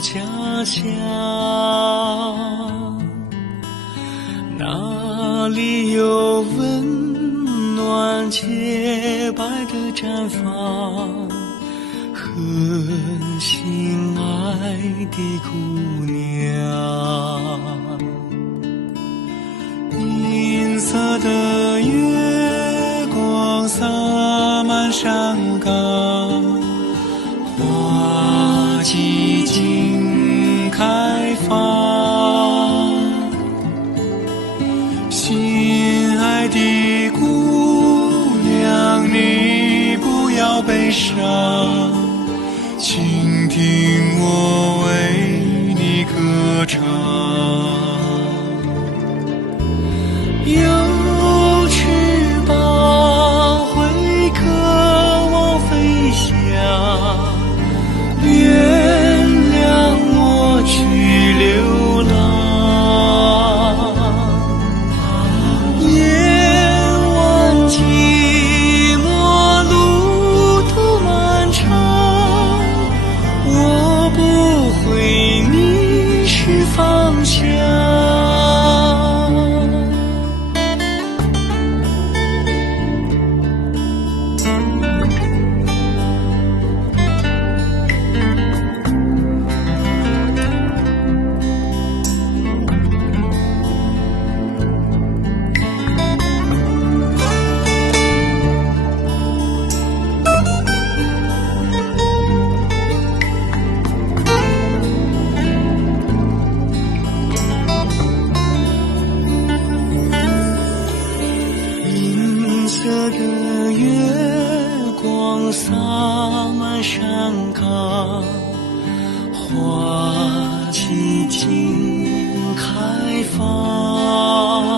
家乡，那里有温暖洁白的毡房和心爱的姑娘。银色的月光洒满山岗，花季尽开放。心爱的姑娘，你不要悲伤，倾听我为你歌唱。有翅膀会渴望飞翔，原谅我去流浪。夜晚寂寞，路途漫长，我不会迷失方向。银色的月光洒满山岗，花季尽开放。